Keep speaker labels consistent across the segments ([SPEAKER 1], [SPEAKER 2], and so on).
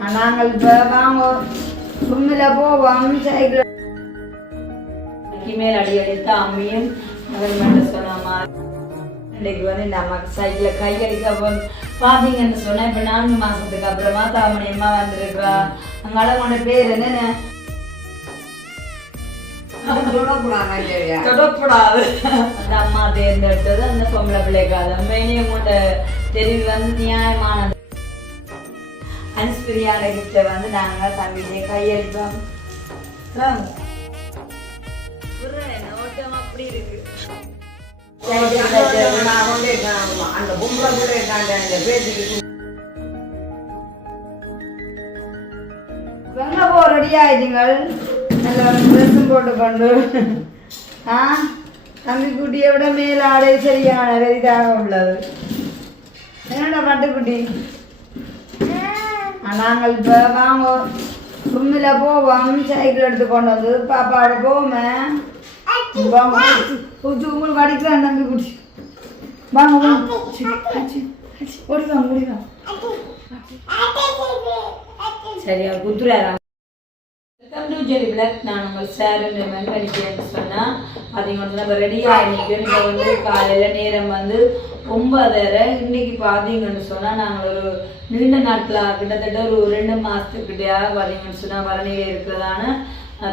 [SPEAKER 1] நாங்கள் வாங்க ரூமில் போவோம் சைக்கிள் மேல் அடி அடித்த அம்மியும் மகன் மட்டும் சொன்ன மாதிரி இன்னைக்கு வந்து நம்ம சைக்கிளில் கை அடிக்க போகணும் பார்த்தீங்கன்னு சொன்னேன் இப்போ நான்கு மாதத்துக்கு அப்புறமா தாமணி அம்மா வந்திருக்கா. அங்கால உன்னோட பேர் என்னென்ன? தொடப்படாது அந்த அம்மா தேர்ந்தெடுத்தது அந்த பொம்பளை பிள்ளைக்காது மெயினே உங்களோட தெரிவு வந்து நியாயமானது. அனுஸ்பிரியால கிட்ட வந்து நாங்கள் தம்பியை கையெழுத்தோம். ஓட்டம் அப்படி இருக்கு.
[SPEAKER 2] அந்த பொம்பளை கூட இருக்காண்ட அந்த பேசிக்கிட்டு
[SPEAKER 1] வெங்க போ ரெடி ஆயிடுங்கள். நல்ல ட்ரெஸ்ஸும் போட்டுக்கொண்டு ஆ? தம்பி குட்டியை விட மேல் ஆடை சரியான வெறிதாக உள்ளது. என்னடா பட்டுக்குட்டி? நாங்கள் இப்போ வாங்க. ரூமில் போவோம். சைக்கிள் எடுத்து கொண்டு வந்து பாப்பாவோட போவோமே. வாங்க. புது உங்களுக்கு அடிக்கலாம் தம்பி குட்டி வாங்க வாங்க. சி, சி, சி. ஓடி வாங்க ஓடி வாங்க சரியா குத்துறாரா. வெல்கம் பிளாக் நான் உங்கள் சார் மாதிரி பண்ணிக்கிறேன்னு சொன்னால் பார்த்தீங்கன்னா நம்ம ரெடியாக இன்னைக்கு வந்து காலையில் நேரம் வந்து ஒன்பதரை இன்னைக்கு பார்த்தீங்கன்னு சொன்னால் நாங்கள் ஒரு நீண்ட நாட்களாக கிட்டத்தட்ட ஒரு ரெண்டு மாதத்துக்கிட்டயா பார்த்தீங்கன்னு சொன்னால் வரணியில் இருக்கிறதான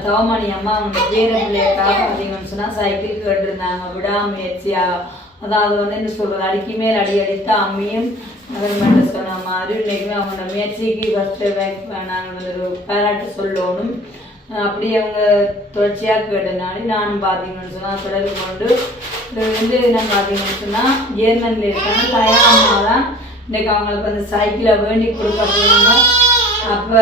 [SPEAKER 1] தவமணி அம்மா அவங்க பேர பார்த்தீங்கன்னு சொன்னால் சைக்கிள் கேட்டிருந்தாங்க. விடாமுயற்சியாக அதாவது வந்து என்ன சொல்கிறது அடிக்கு மேல் அடி அடித்த அம்மியும் கவர்மெண்ட் சொன்ன மாதிரி இன்றைக்குமே அவங்களோட முயற்சிக்கு ஃபஸ்ட்டு பேக் நாங்கள் ஒரு பாராட்டு சொல்லணும் அப்படி அவங்க தொடர்ச்சியாக கேட்டனாலே நானும் பார்த்தீங்கன்னு சொன்னால் தொடர்பு கொண்டு இது வந்து என்ன பார்த்தீங்கன்னு சொன்னால் ஜேர்மனில் இருக்காங்க தயாரம்மா தான் இன்னைக்கு அவங்களுக்கு அந்த சைக்கிளை வேண்டி கொடுக்க போனாங்க அப்போ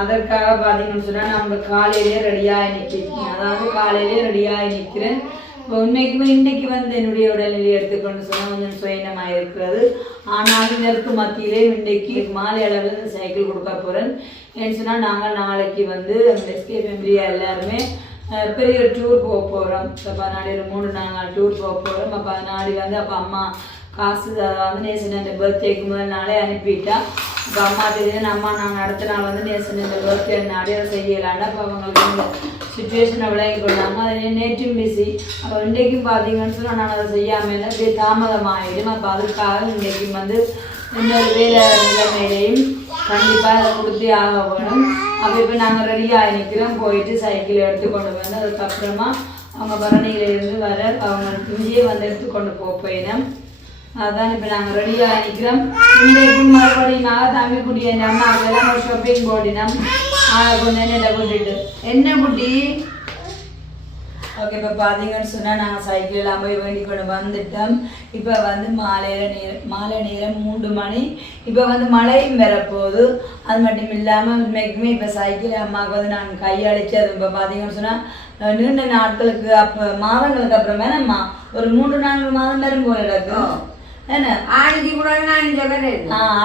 [SPEAKER 1] அதற்காக பார்த்தீங்கன்னு சொன்னால் நம்ம காலையிலே ரெடியாகி நிற்கிறேன் அதாவது காலையிலே ரெடியாகி நிற்கிறேன் இப்போ இன்றைக்கு வந்து என்னுடைய உடல்நிலை எடுத்துக்கொண்டு சொன்னால் கொஞ்சம் சுயநமாக இருக்கிறது ஆனால் இதற்கு மத்தியிலே இன்றைக்கு மாலை அளவில் சைக்கிள் கொடுக்க போகிறேன் ஏன்னு சொன்னால் நாங்கள் நாளைக்கு வந்து அந்த எஸ்கே ஃபேமிலியா எல்லாருமே பெரிய டூர் போக போகிறோம் இப்போ பதினாலு ஒரு மூணு நாங்கள் டூர் போக போகிறோம் அப்போ பதினாடி வந்து அப்போ அம்மா காசு வந்து நேசன் அந்த பர்த்டேக்கு முதல் நாளே அனுப்பிட்டா. இப்போ அம்மா தெரியுது அம்மா நாங்கள் அடுத்த நாள் வந்து நேசன் இந்த பர்த்டே நாடே செய்யலான்னு அப்போ அவங்களுக்கு இந்த சுச்சுவேஷனை விளங்கி கொண்டாங்க. அது நேற்றும் பிஸி அப்போ இன்றைக்கும் பார்த்தீங்கன்னு சொன்னால் நான் அதை செய்யாமல் இல்லை தாமதம் ஆகிடும் அப்போ அதுக்காக இன்றைக்கும் வந்து இன்னொரு வேலை நிலைமையிலையும் கண்டிப்பாக அதை கொடுத்து ஆக வேணும். அப்போ இப்போ நாங்கள் ரெடியாக நிற்கிறோம் போயிட்டு சைக்கிள் எடுத்து கொண்டு வந்து அதுக்கப்புறமா அவங்க பரணியிலேருந்து வர அவங்க இங்கேயே வந்து எடுத்து கொண்டு போக போயினோம் அதான் இப்போ நாங்கள் ரெடியாக நிற்கிறோம் இன்றைக்கு மறுபடியும் நான் தம்பி குட்டி என் அம்மா எல்லாம் ஷாப்பிங் போடினோம் கொஞ்சம் என்ன கூட்டிட்டு. என்ன குட்டி? ஓகே இப்போ பார்த்தீங்கன்னு சொன்னால் நாங்கள் எல்லாம் போய் வேண்டி கொண்டு வந்துட்டோம். இப்போ வந்து மாலையில் நேரம் மாலை நேரம் மூன்று மணி. இப்போ வந்து மழையும் வரப்போகுது. அது மட்டும் இல்லாமல் உண்மைக்குமே இப்போ சைக்கிள் அம்மாவுக்கு வந்து நாங்கள் கையளிச்சு அது இப்போ பார்த்தீங்கன்னு சொன்னால் நீண்ட நாட்களுக்கு அப்போ மாதங்களுக்கு அப்புறமே நம்ம ஒரு மூன்று நான்கு மாதம் வரும் போல இருக்கும்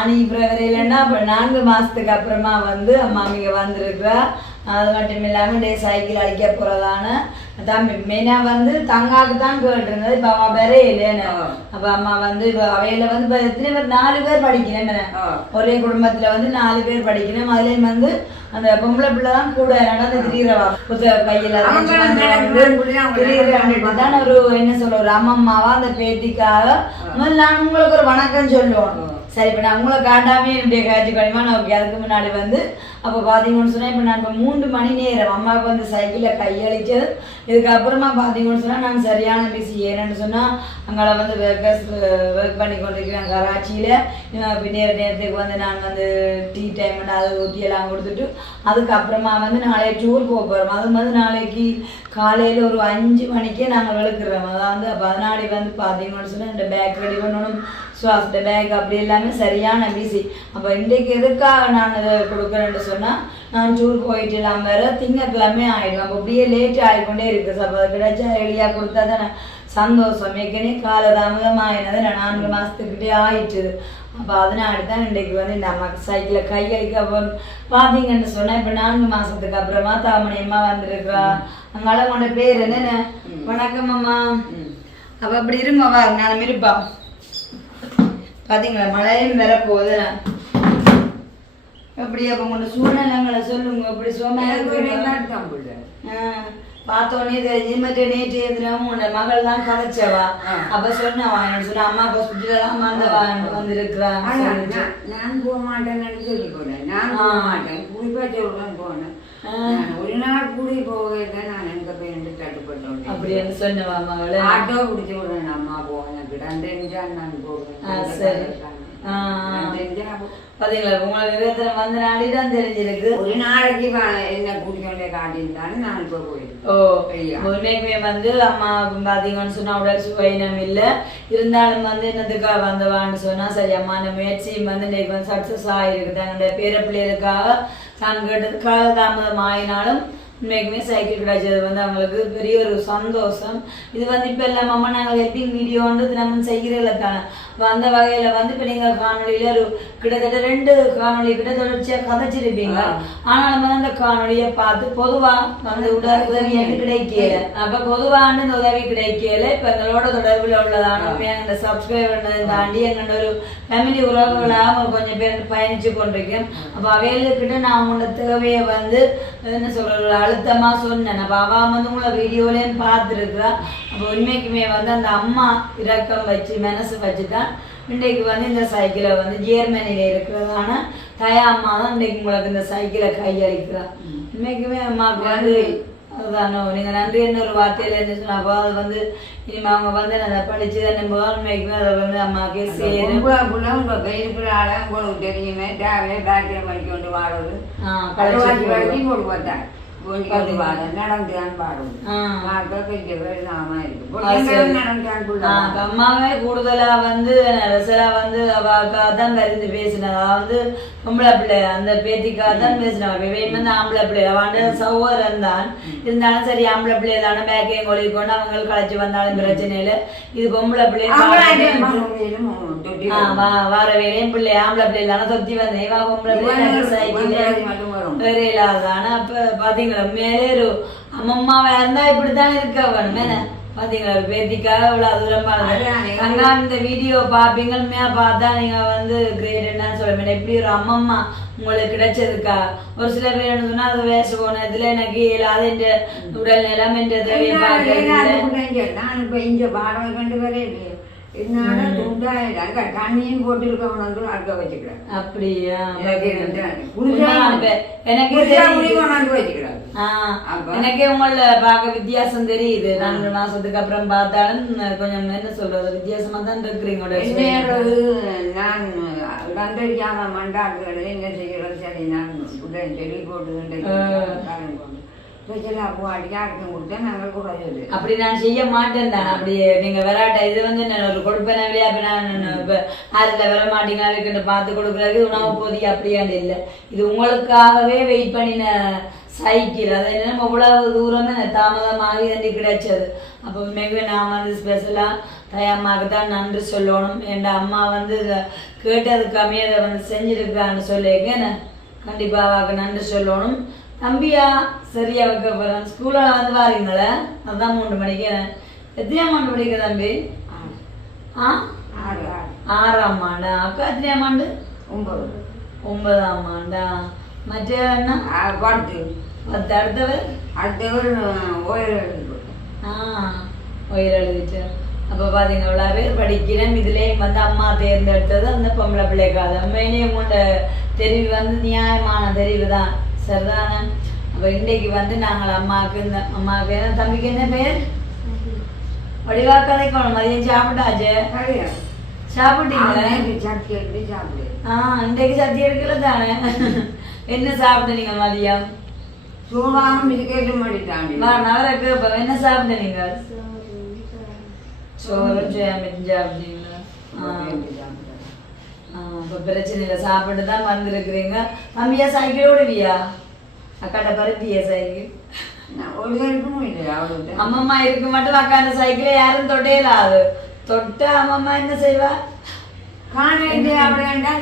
[SPEAKER 1] பிப்ரவரியிலன்னா அப்போ நான்கு மாதத்துக்கு அப்புறமா வந்து அம்மா இங்கே வந்திருக்கிறா. அது மட்டும் இல்லாமல் டே சைக்கிள் அடிக்க போகிறதான தம்பி மெயினாக வந்து தங்காக்கு தான் கேட்டிருந்தது. இப்போ அவன் வேறே இல்லைன்னு. அப்போ அம்மா வந்து இப்போ அவையில வந்து இப்போ எத்தனை பேர்? நாலு பேர் படிக்கிறேன். ஒரே குடும்பத்தில் வந்து நாலு பேர் படிக்கிறேன் அதுலேயும் வந்து அந்த பொம்பளை பிள்ளை தான் கூட நடந்து திரிகிறவா புத்த பையில தான் ஒரு என்ன சொல்ற ஒரு அம்மம்மாவா அந்த பேத்திக்காக முதல்ல நான் உங்களுக்கு ஒரு வணக்கம் சொல்லுவோம். சரி இப்போ நான் உங்களை காட்டாமே என்னுடைய காட்சி கழிமா ஓகே அதுக்கு முன்னாடி வந்து அப்போ பார்த்தீங்கன்னு சொன்னால் இப்போ நான் இப்போ மூன்று மணி நேரம் அம்மாவுக்கு வந்து சைக்கிளில் கையளிச்சது இதுக்கப்புறமா பார்த்தீங்கன்னு சொன்னால் நான் சரியான பிஸி ஏன்னு சொன்னால் அங்கே வந்து ஒர்க்கர்ஸ் ஒர்க் பண்ணி கொண்டிருக்கிறேன் கராச்சியில். பின்னேற நேரத்துக்கு வந்து நான் வந்து டீ டைம் அதை ஊற்றி எல்லாம் கொடுத்துட்டு அதுக்கப்புறமா வந்து நாளைக்கு டூர் போக போகிறோம் அது வந்து நாளைக்கு காலையில் ஒரு அஞ்சு மணிக்கே நாங்கள் வெளுக்கிறோம். அதாவது பதினாடி வந்து பார்த்தீங்கன்னு சொன்னால் இந்த பேக் ரெடி பண்ணணும் சுவாச பேக் அப்படி எல்லாமே சரியான பிஸி அப்போ இன்றைக்கு எதுக்காக நான் இதை கொடுக்குறேன்னு சொன்னால் நான் டூர் போயிட்டு இல்லாமல் வேற திங்கக்கிழமை ஆகிடும் அப்போ அப்படியே லேட் ஆகிக்கொண்டே இருக்குது அப்போ அது கிடைச்சா ரெடியாக கொடுத்தா தானே சந்தோஷம். ஏற்கனவே காலதாமதம் ஆயினது நான்கு மாதத்துக்கிட்டே ஆயிட்டுது அப்போ அதனால தான் இன்றைக்கு வந்து இந்த அம்மாவுக்கு சைக்கிளில் கையளிக்க போகணும் பார்த்தீங்கன்னு சொன்னால் இப்போ நான்கு மாதத்துக்கு அப்புறமா தாமணி அம்மா வந்திருக்கா. அங்கால உன்னோட பேர் என்னென்ன? வணக்கம் அம்மா. அப்போ அப்படி இருங்க வா நான் இருப்போம் பார்த்தீங்களா மழையும் வர போகுது. எப்படி அப்ப உங்களோட சூழ்நிலைங்களை சொல்லுங்க அப்படி சோமா
[SPEAKER 2] எனக்கு ஒரு
[SPEAKER 1] இருக்கீங்களா?
[SPEAKER 2] எல்லாரும் தான் பிள்ளை.
[SPEAKER 1] பார்த்தோன்னே தெரிஞ்சு நேற்று எதிராக உன்னோட மகள் தான் கதைச்சவா. அப்ப சொன்னவா? என்ன சொன்னா அம்மா ஹாஸ்பிட்டல் தான் வந்தவா வந்திருக்கிறான்
[SPEAKER 2] நான் போக மாட்டேன்னு சொல்லி போனேன் நான் போக. மாட்டேன்.
[SPEAKER 1] ஆ.
[SPEAKER 2] நான் ஒரு நாள் கூடி போக நான் எங்க போய் தட்டுப்பட்டோம்
[SPEAKER 1] அப்படின்னு சொன்னவா மகளே?
[SPEAKER 2] ஆட்டோ பிடிச்சி விடுறேன். அம்மா போவேன் கிட்ட தெரிஞ்சா நான் போவேன்.
[SPEAKER 1] சரி. பாத்தீங்களா? விவேகத்துல வந்த நாளே தான் தெரிஞ்சிருக்கு.
[SPEAKER 2] ஒரு நாளைக்கு என்ன குடிக்கொண்டே காட்டியிருந்தாலும் நான் இப்போ போயிருக்கேன்
[SPEAKER 1] ஓ. உண்மைக்குமே வந்து அம்மா பாத்தீங்கன்னு சொன்னா உடல் சுவையினம் இல்ல. இருந்தாலும் வந்து என்னதுக்காக வந்தவான்னு சொன்னா சரி அம்மா அந்த வந்து இன்னைக்கு வந்து சக்சஸ் ஆகிருக்கு தங்களுடைய பேர பிள்ளைகளுக்காக தான் கேட்டது காலதாமதம் ஆயினாலும் உண்மைக்குமே சைக்கிள் கிடைச்சது வந்து அவங்களுக்கு பெரிய ஒரு சந்தோஷம். இது வந்து இப்போ எல்லாம் அம்மா நாங்கள் ஹெல்பிங் வீடியோன்றது நம்ம செய்கிறதில்ல தானே. வந்த அந்த வகையில வந்து இப்போ நீங்கள் காணொலியில் ஒரு கிட்டத்தட்ட ரெண்டு காணொளி கிட்ட தொடர்ச்சியாக கதைச்சிருப்பீங்க. ஆனாலும் வந்து அந்த காணொளியை பார்த்து பொதுவா வந்து உதவி எனக்கு கிடைக்கல. அப்ப பொதுவான இந்த உதவி கிடைக்கல. இப்ப எங்களோட தொடர்புல உள்ளதான எங்க சப்ஸ்கிரைபர் தாண்டி எங்களோட ஒரு ஃபேமிலி உறவுகளாக கொஞ்சம் பேர் பயணிச்சு கொண்டிருக்கேன். அப்ப அவைகளுக்கிட்ட நான் உங்களோட தேவையை வந்து என்ன சொல்றது அழுத்தமா சொன்னேன். அப்ப அவ வந்து உங்களை வீடியோலயும் பார்த்துருக்குறா. உண்மைக்குமே வந்து அந்த அம்மா இரக்கம் வச்சு மனசு வச்சு தான் இன்றைக்கு வந்து இந்த சைக்கிளை வந்து ஜெர்மனியில இருக்கிறதான தயா அம்மா தான் இன்றைக்கு உங்களுக்கு இந்த சைக்கிளை கையளிக்கிறா. உண்மைக்குமே அம்மாவுக்கு வந்து அதுதானோ நீங்க நன்றி என்ன ஒரு வார்த்தையில இருந்து சொன்னா அப்போ அது வந்து இனிமே அவங்க வந்து அதை படிச்சு தான் உண்மைக்குமே அதை வந்து அம்மாக்கே சேரும்.
[SPEAKER 2] பொம்பளை புள்ள உங்க கையிருக்கிற ஆளை உங்களுக்கு தெரியுமே தேவையே பேக்கரி மணிக்கு கொண்டு வாடுறது
[SPEAKER 1] ஆ,
[SPEAKER 2] கடைசி வரைக்கும் கொண்டு பார்த்தேன்
[SPEAKER 1] அம்மாவே கூடுதலா வந்து ரசலா வந்து அவாக்காக தான் மருந்து பேசினதா வந்து பொம்பளை பிள்ளை அந்த பேத்திக்காக தான் விவேக் வந்து ஆம்பளை பிள்ளை அவன் சகோதரன் தான் இருந்தாலும் சரி ஆம்பளை பிள்ளை தானே பேக்கையும் கொழி கொண்டு அவங்க களைச்சு வந்தாலும் பிரச்சனை இல்லை இது பொம்பளை பிள்ளை வார வேலையும் பிள்ளை ஆம்பளை பிள்ளை தானே தொத்தி வந்தேன் வா பொம்பளை பிள்ளை சைக்கிள் இல்லாதான அப்ப பாத்தீங்களா மேலே அம்மம்மாவா இருந்தா இப்படித்தான் இருக்க வேணுமே பாத்தீங்களா ஒரு பேத்திக்காக இவ்வளவு தூரம் அங்க இந்த வீடியோ உண்மையா பார்த்தா நீங்க வந்து கிரேட் என்ன சொல்ல இப்படி ஒரு அம்மம்மா உங்களுக்கு கிடைச்சதுக்கா? ஒரு சில பேர் என்ன சொன்னா அது வயசு போனதுல எனக்கு இயலாத என்ற உடல் நிலம் என்ற
[SPEAKER 2] நான் இப்ப இங்க பாடம் கண்டு வரேன் என்னால துண்டாயிடாங்க தண்ணியும் போட்டு இருக்கவன் வந்து அங்க வச்சுக்கிறேன்
[SPEAKER 1] அப்படியா
[SPEAKER 2] எனக்கு வச்சுக்கிறாங்க
[SPEAKER 1] எனக்கே உங்கள பார்க்க வித்தியாசம் தெரியுது நாலு மாசத்துக்கு அப்புறம் பார்த்தாலும் கொஞ்சம் என்ன சொல்றது வித்தியாசமா தான் இருக்கிறீங்க
[SPEAKER 2] நான் கந்தடிக்காம மண்டாடுறது என்ன செய்யறது சரி நான் செடி போட்டு
[SPEAKER 1] அப்படி நான் செய்ய மாட்டேன் தான். அப்படி நீங்க விளையாட்ட இது வந்து நான் ஒரு கொடுப்பேன் இல்லையா? அப்ப நான் இப்ப அதுல வர மாட்டீங்க அதுக்கு பார்த்து கொடுக்குறது உணவு போதிய அப்படியாண்டு இல்லை. இது உங்களுக்காகவே வெயிட் பண்ணின சைக்கிள் அது என்ன இவ்வளவு தூரமே எனக்கு தாமதமாகி தண்டி கிடைச்சது. அப்போ மிக நான் வந்து ஸ்பெஷலாக தயம்மாவுக்கு தான் நன்றி சொல்லணும். என் அம்மா வந்து இதை கேட்டதுக்காமே அதை வந்து செஞ்சுருக்கான்னு சொல்லியிருக்கேன் கண்டிப்பாக அவருக்கு நன்றி சொல்லணும். தம்பியா சரியா வைக்க போகிறேன் ஸ்கூலில் வந்து பாருங்கள அதுதான் மூன்று மணிக்கு. எத்தனையா ஆண்டு படிக்க தம்பி? ஆ? ஆறாம் ஆண்டா அக்கா எத்தனையாம் ஆண்டு
[SPEAKER 2] ஒன்பது
[SPEAKER 1] ஒன்பதாம் ஆண்டா மற்ற
[SPEAKER 2] என்ன? பத்து
[SPEAKER 1] பத்து அடுத்தவர்
[SPEAKER 2] அடுத்தவர் ஓய்வு
[SPEAKER 1] ஆ உயிர் எழுதிட்டு அப்போ பார்த்தீங்க இவ்வளோ பேர் படிக்கிறேன் இதுலேயும் வந்து அம்மா தேர்ந்தெடுத்தது அந்த பொம்பளை பிள்ளைக்காது உண்மையிலேயே உங்களோட தெரிவு வந்து நியாயமான தெரிவு தான். சரிதானே? அப்போ இன்னைக்கு வந்து நாங்கள் அம்மாவுக்கு இந்த அம்மாவுக்கு என்ன தம்பிக்கு என்ன பேர்? வடிவா கதைக்கணும். மதியம் சாப்பிட்டாச்சு? சாப்பிட்டீங்களா? ஆ இன்றைக்கு சத்தி எடுக்கல தானே என்ன சாப்பிட்டீங்க மதியம்?
[SPEAKER 2] சூடாமல் இதுக்கேற்ற மாதிரி தாண்டி
[SPEAKER 1] வா நவரக்கு இப்போ என்ன சாப்பிட்டீங்க சோறு சேமிஞ்சு அப்படிங்களா இப்போ பிரச்சனை இல்லை சாப்பிட்டு தான் வந்திருக்கிறீங்க தம்பியா சைக்கிள் ஓடுவியா அக்காட்ட பருப்பியா சைக்கிள் அம்மம்மா இருக்க மட்டும் அக்காண்ட சைக்கிளை யாரும் தொட்டையிலாது தொட்டா அம்மம்மா என்ன செய்வா
[SPEAKER 2] காணேது அப்படின்டா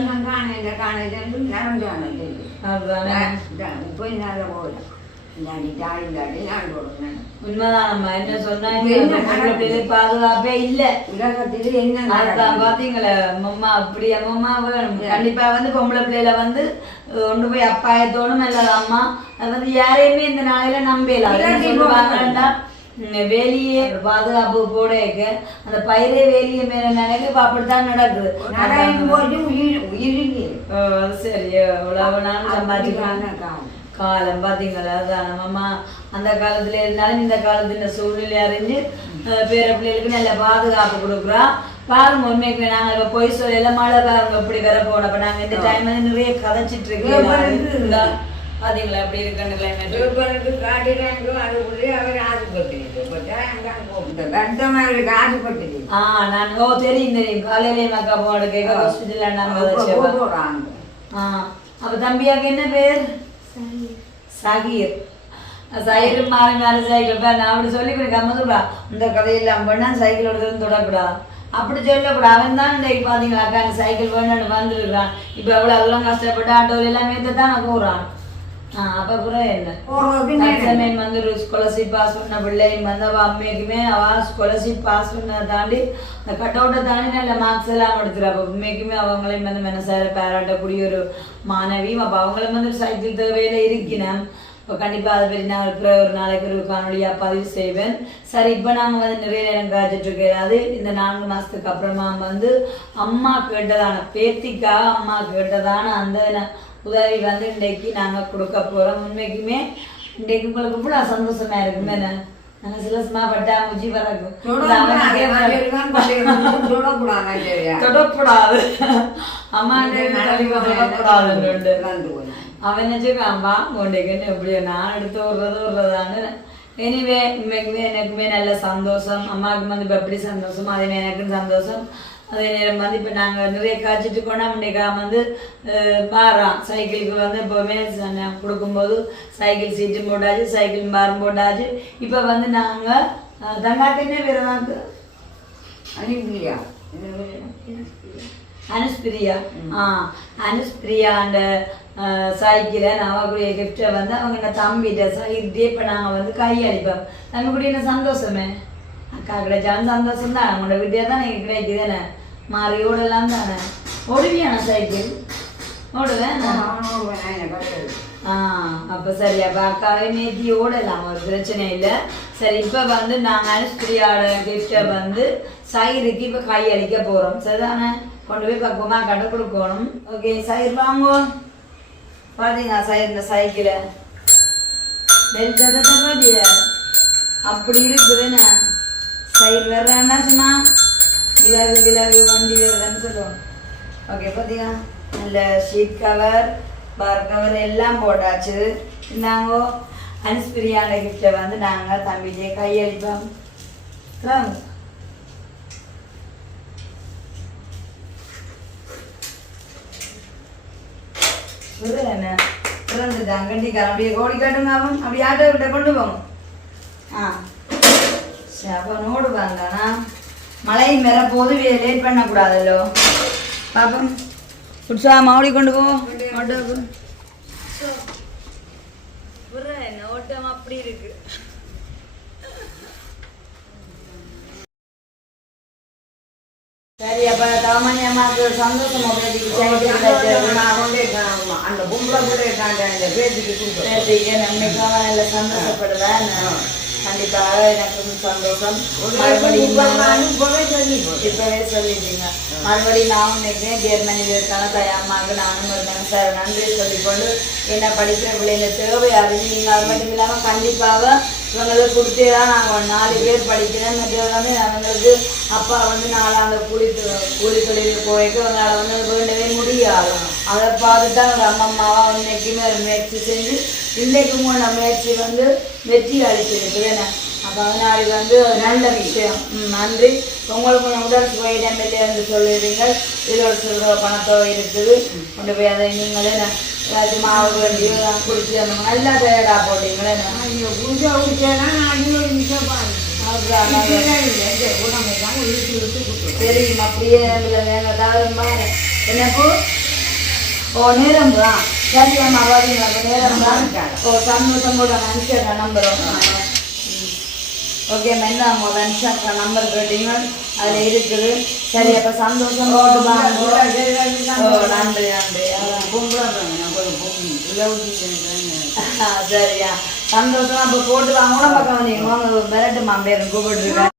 [SPEAKER 2] நான் காணேது காணேது நடந்து போய் நேரம் போகல
[SPEAKER 1] உண்மைதான் என்ன சொன்னா பாதுகாப்பே இல்ல.
[SPEAKER 2] உலகத்தில் என்ன?
[SPEAKER 1] பாத்தீங்களா அப்படி அம்மம்மா வேணும் கண்டிப்பா வந்து பொம்பளை பிள்ளைல வந்து கொண்டு போய் அப்பாயத்தோடும் அல்லது அம்மா அது வந்து யாரையுமே இந்த நாளையில நம்பல. அது என்ன
[SPEAKER 2] இல்லாட்டி
[SPEAKER 1] சொல்லுவாங்கன்னா ம், வேலியே பாதுகாப்பு போடக்க. அந்த பயிரே வேலியை மேல நினைக்க அப்படித்தான் நடக்குது.
[SPEAKER 2] நடந்து போட்டு உயிர்
[SPEAKER 1] அது சரி. எவ்வளவு நாள் சம்பாதிக்கிறாங்க
[SPEAKER 2] காலம்.
[SPEAKER 1] பாத்தீங்களா? அதான் நம்மம்மா அந்த காலத்துல இருந்தாலும் இந்த காலத்துல சூழ்நிலை அறிஞ்சு பேர பிள்ளைகளுக்கு நல்ல பாதுகாப்பு கொடுக்குறா. பாருங்க உண்மைக்கு நாங்க இப்ப பொய் சொல்லல மழை பாருங்க இப்படி வர போன. அப்ப நாங்க இந்த டைம் வந்து நிறைய கதைச்சிட்டு இருக்கோம் பாத்தீங்களா? எப்படி இருக்குன்னு கிளைமேட்
[SPEAKER 2] இவருக்கு காட்டினாங்க அதுக்குள்ளே அவர் ஆசைப்பட்டு
[SPEAKER 1] ஆஹ் நான் ஓ தெரியும் தெரியும். காலையிலே மக்கா போட கேட்க ஹாஸ்பிட்டல்ல நாங்க வச்சோம்
[SPEAKER 2] போடுறாங்க
[SPEAKER 1] ஆஹ் அப்ப தம்பியாக்கு என்ன பேர்? சகீர். சைக்கிள் மாறி மாறி சைக்கிள் பேர் நான் அப்படி சொல்லி கொடுக்க அம்மதுடா இந்த கதையெல்லாம் பண்ணா சைக்கிள் இருந்து தொடக்கூடா. அப்படி சொல்லக்கூடாது அவன் தான் இன்றைக்கு பார்த்தீங்களா அக்கா சைக்கிள் வேணும்னு வந்துருக்கான் இப்ப எவ்வளோ அதெல்லாம் கஷ்டப்பட்டு ஆட்டோவில் எல்லாம் தான் போறான். ஆஹ் அப்ப கூட என்ன வந்து ஸ்காலர்ஷிப் பாஸ் பண்ண பிள்ளையும் வந்து அவள் அம்மைக்குமே அவள் ஸ்காலர்ஷிப் பாஸ் பண்ணதை தாண்டி அந்த கட் அவுட்டை தாண்டி நல்ல மார்க்ஸ் எல்லாம் எடுத்துறா அப்போ உண்மைக்குமே அவங்களையும் வந்து மனசார பாராட்டக்கூடிய ஒரு மாணவியும் அப்போ அவங்களும் வந்து சைக்கிள் தேவையில இருக்கிறேன் இப்போ கண்டிப்பாக அதை பற்றி நான் இருக்கிற ஒரு நாளைக்கு ஒரு காணொலியாக பதிவு செய்வேன் சரி இப்போ நாங்கள் வந்து நிறைய நேரம் காய்ச்சிட்டு இருக்கிறது இந்த நான்கு மாதத்துக்கு அப்புறமா வந்து அம்மா கேட்டதான பேத்திக்காக அம்மா கேட்டதான அந்த உதவி வந்து இன்றைக்கு நாங்கள் கொடுக்க போகிறோம் உண்மைக்குமே இன்றைக்கு உங்களுக்கு இவ்வளோ சந்தோஷமா இருக்குமே நாங்கள் சிலசமாக பட்டா முச்சி பறக்கும் தொடக்கூடாது. அம்மா தொடக்கூடாது அவன் நினச்சிருக்கான் வா கொண்டேக்குன்னு எப்படியோ நான் எடுத்து விடுறது விடுறதான்னு. எனிவே உண்மைக்குமே எனக்குமே நல்ல சந்தோஷம். அம்மாவுக்கு வந்து இப்போ எப்படி சந்தோஷமோ அதே மாதிரி எனக்கும் சந்தோஷம். அதே நேரம் வந்து இப்போ நாங்கள் நிறைய காய்ச்சிட்டு போனால் முன்னைக்கா வந்து பாறான் சைக்கிளுக்கு வந்து எப்போவுமே கொடுக்கும்போது சைக்கிள் சீட்டு போட்டாச்சு சைக்கிள் பாரம் போட்டாச்சு. இப்போ வந்து நாங்கள் தங்காக்கு என்ன பேர் வாக்கு அனுஸ்பிரியா. ஆ அனுஸ்பிரியா அந்த சைக்கிளை நவக்குரிய கிஃப்டை வந்து அவங்க என்ன தம்பிட்ட சைக்கிட்டே இப்போ நாங்கள் வந்து கை அடிப்போம். தம்பிக்குடி என்ன சந்தோஷமே? அக்கா கிடைச்சாலும் சந்தோஷம் தான் உங்களோட விட்டியா தான் எனக்கு கிடைக்குதுதானே மாறி ஓடலாம் தானே ஓடுவியாண்ணா சைக்கிள்? ஓடுவேன்? ஆ அப்போ சரி அப்போ அக்காவே நேத்தி ஓடலாம். ஒரு பிரச்சனை இல்லை. சரி இப்போ வந்து நாங்கள் அனுஸ்பிரியாவோட கிஃப்டை வந்து சைருக்கு இப்போ கை அடிக்க போகிறோம் சரிதானே? கொண்டு போய் பக்குவமாக கடை கொடுக்கணும். ஓகே சைர் வாங்குவோம் பார்த்தீங்களா சைர் இந்த சைக்கிளை? பாத்தியா அப்படி இருக்குதுன்னு சைர் வேற என்ன சொன்னா? விலகு விலகு வண்டி வருதுன்னு சொல்லுவோம். ஓகே பார்த்தீங்க நல்ல ஷீட் கவர் பார் கவர் எல்லாம் போட்டாச்சு. இந்தாங்கோ அனுஸ்பிரியான கிஃப்டை வந்து நாங்கள் தம்பிஜே கையளிப்போம். என்ன? திறந்துட்டாங்க கண்டிக்காரன் அப்படியே கோடி காட்டுங்க அவன். அப்படி ஆட்டோ கிட்ட கொண்டு போங்க ஆ. சரி அப்போ நோடு வாங்கண்ணா மழையும் வர போது லேட் பண்ணக்கூடாதல்லோ. பாப்போம். புதுசா மாவுடி கொண்டு போ. ஓட்டம் அப்படி இருக்கு. சரி அப்ப தாமணி அம்மாவுக்கு சந்தோஷமா
[SPEAKER 2] அந்த பொம்பளை கூட இருக்காங்க அந்த பேச்சுக்கு
[SPEAKER 1] பேசிக்க நன்மைக்காக சந்தோஷப்படுவேன். கண்டிப்பாக எனக்கும் சந்தோஷம். மறுபடியும்
[SPEAKER 2] இப்பவே
[SPEAKER 1] சொல்லிட்டீங்க மறுபடியும் நான் நினைக்கிறேன் ஜெர்மனியிற்கான தயாமாக நானும் ஒரு சார் நன்றி சொல்லிக்கொண்டு என்ன படிக்கிற பிள்ளைங்க தேவை அறிஞ்சு நீங்கள் அது மட்டும் இல்லாமல் கண்டிப்பாக இவங்களுக்கு கொடுத்தே தான் நாங்கள் நாலு பேர் படிக்கிறேன். மற்றது வந்து அவங்களுக்கு அப்பா வந்து நாலாந்த கூலி கூலி தொழிலுக்கு போய்க்கு அவங்களால வந்து அது வேண்டவே முடியாது. அதை பார்த்து தான் ஒரு அம்மம்மாவாக இன்னைக்குமே ஒரு முயற்சி செஞ்சு இன்றைக்கும் உள்ள முயற்சி வந்து வெற்றி அளிச்சிருக்கு என்ன? அப்போ அதனால வந்து நல்ல விஷயம். நன்றி. உங்களுக்கு உடல் சுவையிடம் என்று சொல்லிடுங்க இதில் ஒரு சில பணத்தொகை இருக்குது. கொண்டு போய் அதை நீங்களே ஏதாச்சும் மாவு வேண்டியோ குடிச்சு அந்த நல்லா தயாரா போட்டீங்களே
[SPEAKER 2] ஐயோ பூஜை விட்டேன்னா நான் நிற்க பாருங்க
[SPEAKER 1] தெரியும் அப்படியே வேங்க தவறுமா எனக்கு ஓ நேரம் தான் சரியாம்மா வரீங்களா அப்ப நேரம் தான் ஓ சந்தோஷம் கூட அனுப்பிச்சிடுற நம்பரும் ஓகே என்ன உங்க அனுப்பிச்சா நம்பர் கேட்டீங்க அதில் இருக்குது சரி அப்போ சந்தோஷம் போட்டு வாங்க ஓ நன்றி நன்றி சரியா சந்தோஷம் அப்போ போட்டு வாங்க பக்கம் வந்தீங்க மிரட்டு மாம்பேர் கூப்பிட்டுருக்கேன்